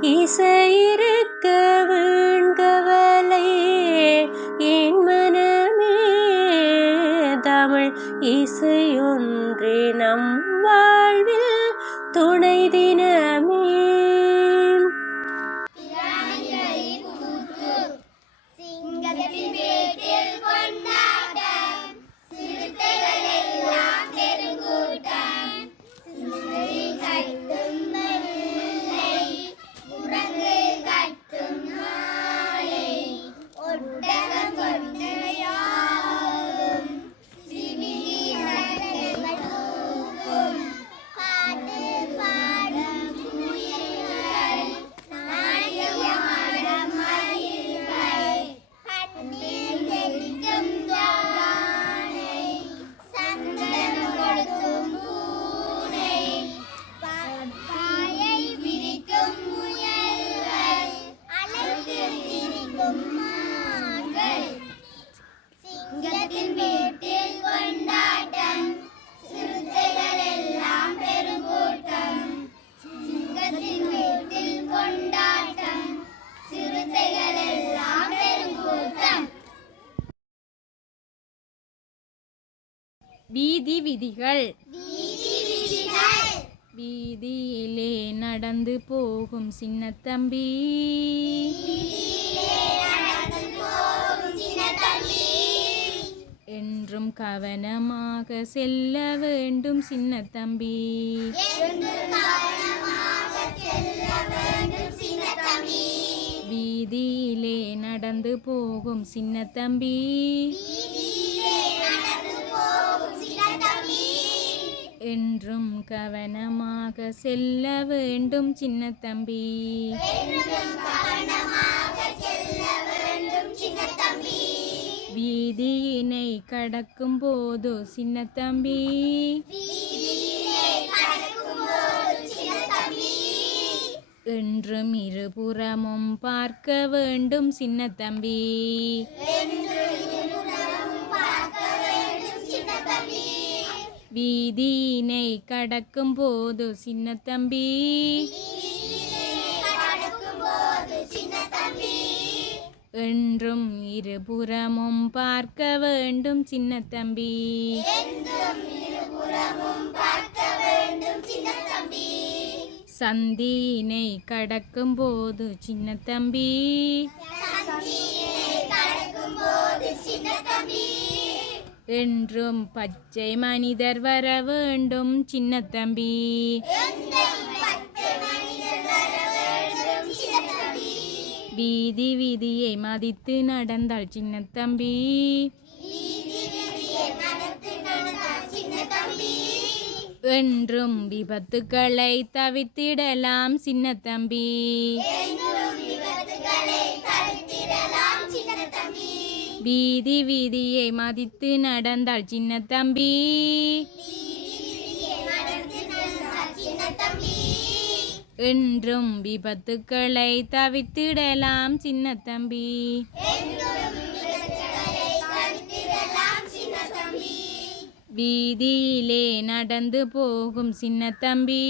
一岁。வீதி விதிகள் வீதி வீதிகள் வீதியிலே நடந்து போகும் சின்ன தம்பி. என்றும் கவனமாக செல்ல வேண்டும் சின்ன தம்பி. வீதியிலே நடந்து போகும் சின்ன தம்பி. என்றும் கவனமாக செல்ல வேண்டும் சின்ன தம்பி. வீதியினை கடக்கும் போது சின்ன தம்பி. சின்ன தம்பி என்றும் இருபுறமும் பார்க்க வேண்டும் சின்ன தம்பி. வீதியினை கடக்கும் போது சின்ன தம்பி. என்றும் இருபுறமும் பார்க்க வேண்டும் சின்ன தம்பி. என்றும் இருபுறமும் பார்க்க வேண்டும் சின்ன தம்பி. சந்தியினை கடக்கும் போது சின்ன தம்பி. என்றும் பச்சை மனிதர் வர வேண்டும் சின்ன தம்பி வீதி வீதியை மதித்து நடந்தாள் சின்ன தம்பி என்றும் விபத்துக்களை தவித்திடலாம் சின்ன தம்பி வீதி வீதியை மதித்து நடந்தாள் சின்ன தம்பி. என்றும் விபத்துக்களை தவித்திடலாம் சின்ன தம்பி. வீதியிலே நடந்து போகும் சின்ன தம்பி.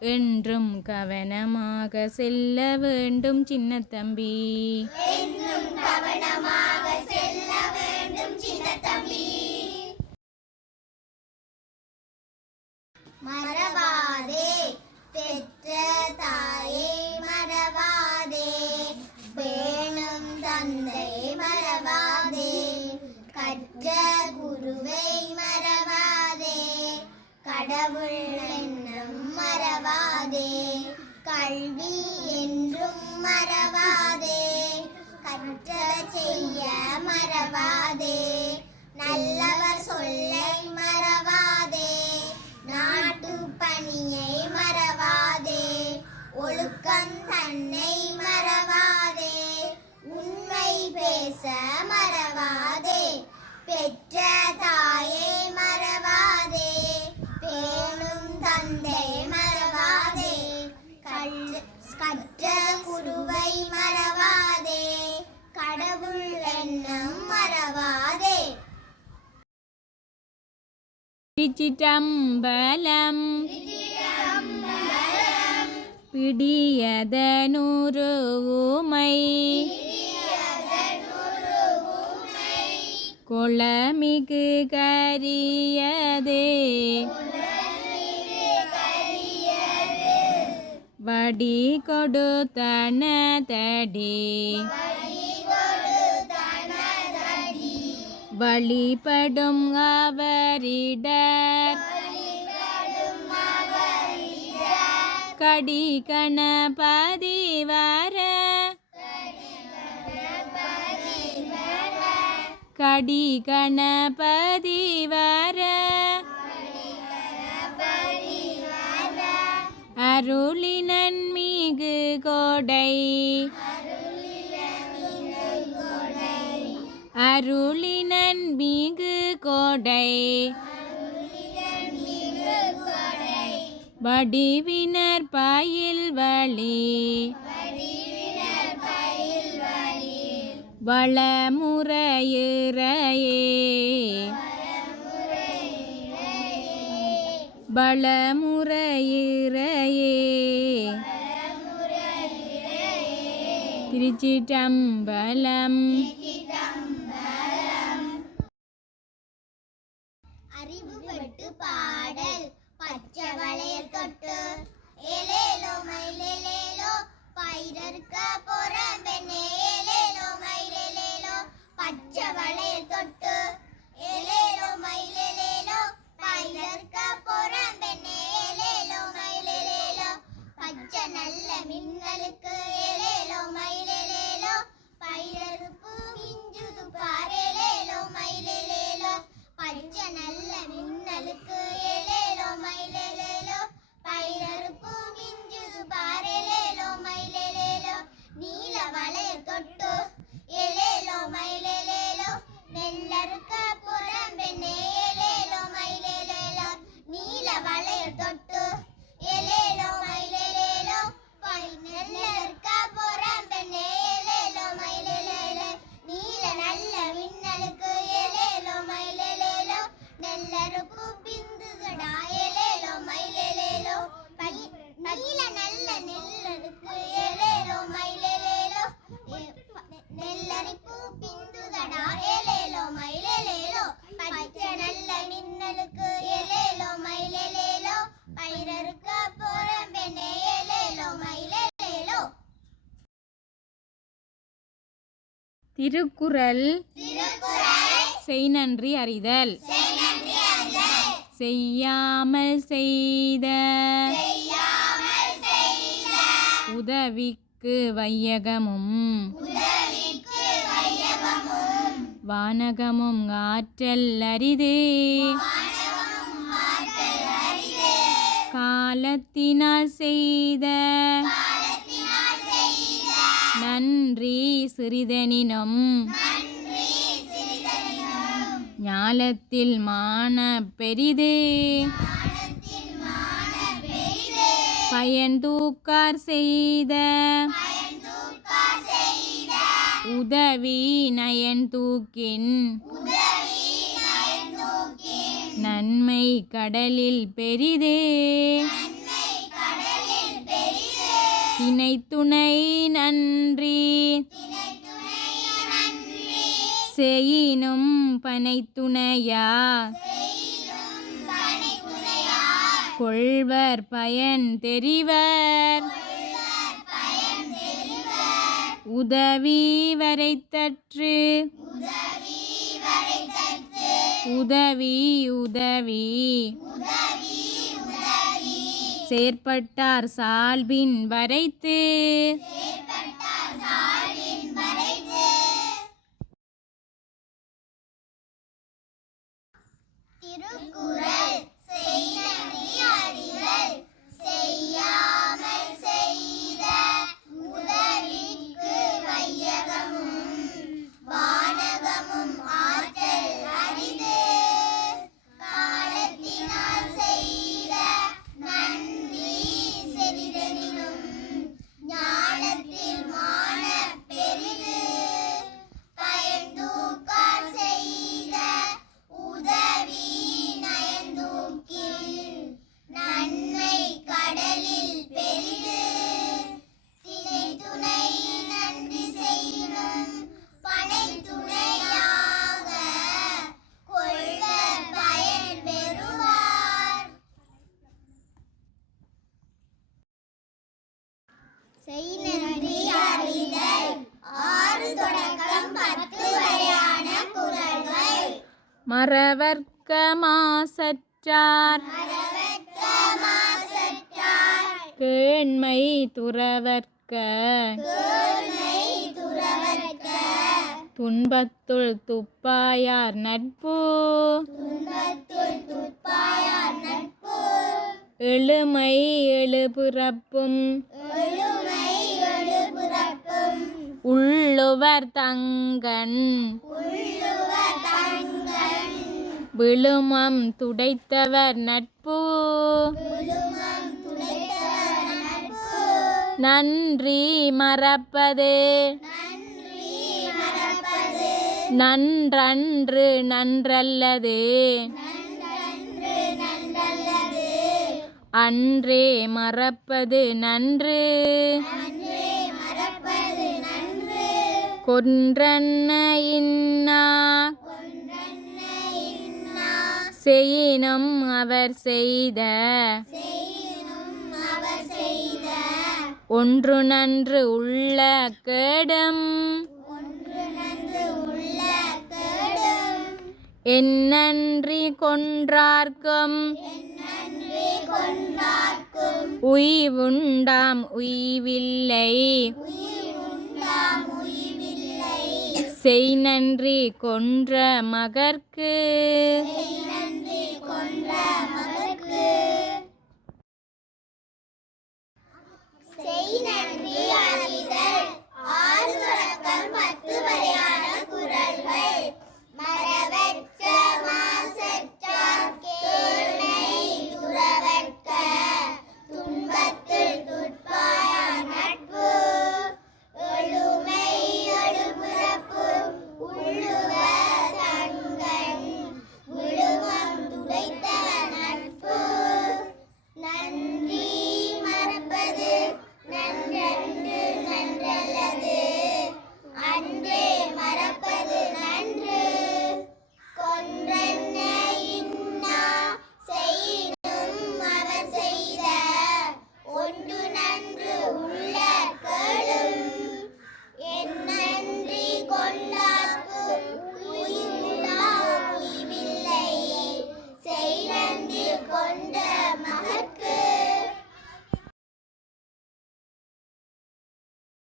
என்றும் கவனமாக செல்ல வேண்டும் சின்ன தம்பி. என்றும் மறவாதே பெற்ற மறவாதே. பேணும் தந்தை மறவாதே. கற்ற பிச்சிட்டம்பலம் பிடியதனுரு ஊமை. குளமிகு கரியதே. வடி கொடுத்தன தடி வழிபடும் அவரிடர் கடிகண பதிவர கடிகண பதிவர அருளினன் மிகு கோடை. அருளி மிகு கொடை. வடிவினர் பயில் வழி. வளமுறையுறையே. வளமுறையுறையே. திருச்சிட்டம்பலம் பச்சை வளையல் தொட்டு இலே திருக்குறள். செய் நன்றி அறிதல். செய்யாமல் செய்த. உதவிக்கு வையகமும். வானகமும் ஆற்றல் அரிதே. காலத்தினால் செய்த. நன்றி சிறிதனினும். ஞாலத்தில் மான பெரிதே. பயன் தூக்கார் செய்த. உதவி நயன் தூக்கின் நன்மை கடலில் பெரிதே. தினை துணை நன்றி. செயினும் பனைத்துணையா? கொள்வர் பயன் தெரிவர். உதவி வரை வரைத்தற்று. உதவி உதவி. செயற்பட்டார் சால்பின் வரைத்து. திருக்குறள் செய்த மறவர்க்க மாசற்றார். கேண்மை துறவர்க்க. துன்பத்துள் துப்பாயார் நட்பு. எழுமை எழுபிறப்பும். உள்ளுவர் தங்கன். விழுமம் துடைத்தவர் நட்பு. நன்றி மறப்பது. நன்றன்று நன்றல்லது. அன்றே மறப்பது நன்று. கொன்றன்ன இன்னா செயினும் அவர் செய்த ஒன்று நன்று உள்ள கேடம். என்னன்றி கொன்றார்க்கும். உய்வுண்டாம் உய்வில்லை. செய் நன்றி கொன்ற மகர்க்கு நன்றி அறிதல் ஆறு தொடக்கம் பத்து வரையான